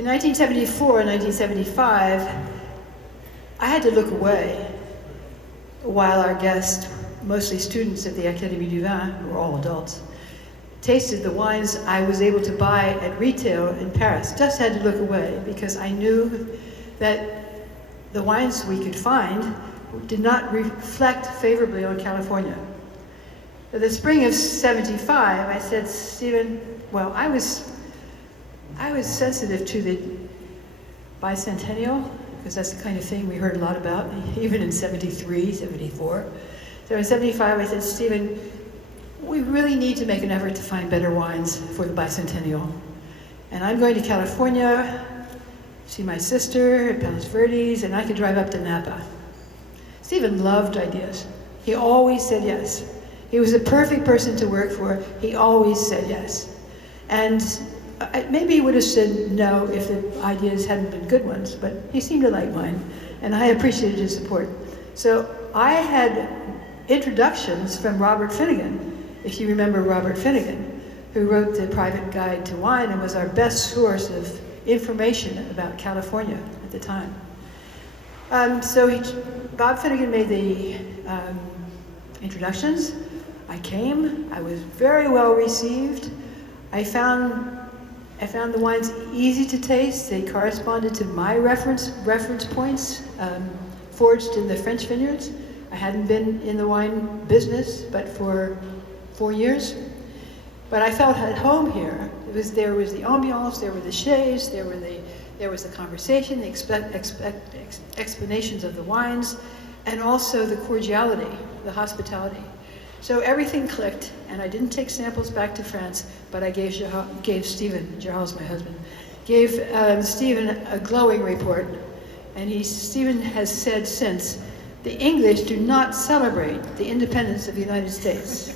In 1974 and 1975, I had to look away while our guests, mostly students at the Académie du Vin, who were all adults, tasted the wines I was able to buy at retail in Paris. Just had to look away because I knew that the wines we could find did not reflect favorably on California. In the spring of '75, I said, Stephen, well, I was sensitive to the bicentennial, because that's the kind of thing we heard a lot about, even in '73, '74. So in '75, I said, Stephen, we really need to make an effort to find better wines for the bicentennial. And I'm going to California, see my sister at Palos Verdes, and I could drive up to Napa. Stephen loved ideas. He always said yes. He was the perfect person to work for. He always said yes. And maybe he would have said no if the ideas hadn't been good ones, but he seemed to like mine, and I appreciated his support. So I had introductions from Robert Finnegan, if you remember Robert Finnegan, who wrote the Private Guide to Wine and was our best source of information about California at the time. Bob Finnegan made the introductions. I came, I was very well received. I found the wines easy to taste. They corresponded to my reference points, foraged in the French vineyards. I hadn't been in the wine business, but for 4 years. But I felt at home here. There was the ambiance, there were the shades, there was the conversation, the explanations of the wines, and also the cordiality, the hospitality. So everything clicked, and I didn't take samples back to France, but I gave Stephen, Charles, my husband, gave Stephen a glowing report. And Stephen has said since, the English do not celebrate the independence of the United States.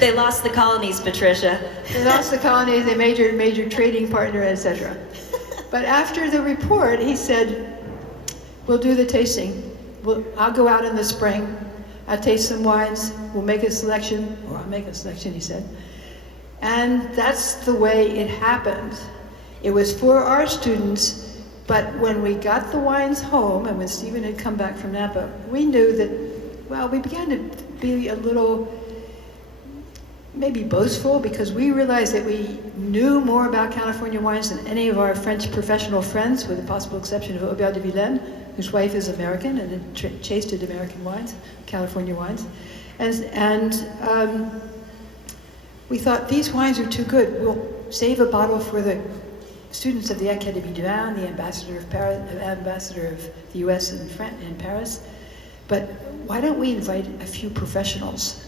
They lost the colonies, Patricia. They lost the colonies, a major trading partner, etc. But after the report, he said, we'll do the tasting. I'll go out in the spring. I'll taste some wines. We'll make a selection, or I'll make a selection, he said. And that's the way it happened. It was for our students, but when we got the wines home, and when Stephen had come back from Napa, we knew that, well, we began to be a little maybe boastful, because we realized that we knew more about California wines than any of our French professional friends, with the possible exception of Aubert de Villaine, whose wife is American and had tasted American wines, California wines. And we thought, these wines are too good. We'll save a bottle for the students of the Académie du Vin, the ambassador of the US in Paris. But why don't we invite a few professionals?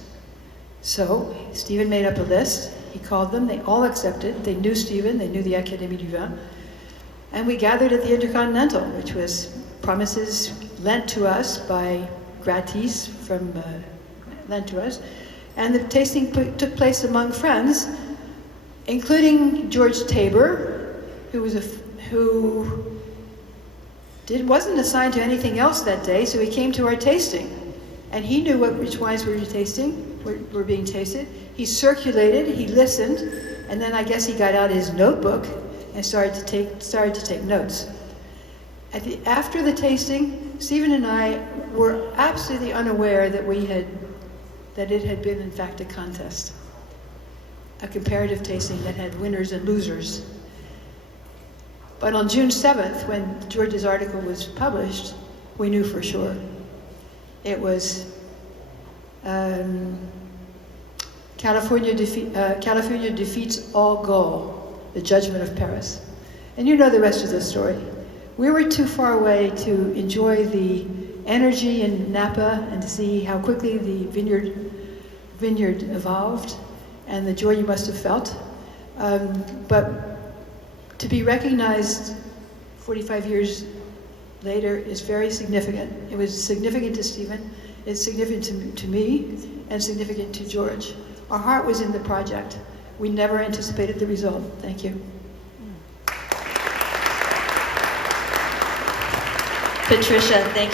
So Stephen made up a list. He called them. They all accepted. They knew Stephen. They knew the Académie du Vin. And we gathered at the Intercontinental, which was promises lent to us by gratis lent to us. And the tasting took place among friends, including George Tabor, who wasn't assigned to anything else that day, so he came to our tasting. And he knew which wines were being tasted. He circulated, he listened, and then I guess he got out his notebook and started to take notes. After the tasting, Stephen and I were absolutely unaware that it had been in fact a contest, a comparative tasting that had winners and losers. But on June 7th, when George's article was published, we knew for sure. It was California defeats all Gaul, the judgment of Paris. And you know the rest of the story. We were too far away to enjoy the energy in Napa and to see how quickly the vineyard evolved and the joy you must have felt. But to be recognized 45 years later is very significant. It was significant to Stephen, it's significant to me, and significant to George. Our heart was in the project. We never anticipated the result. Thank you. Patricia, thank you.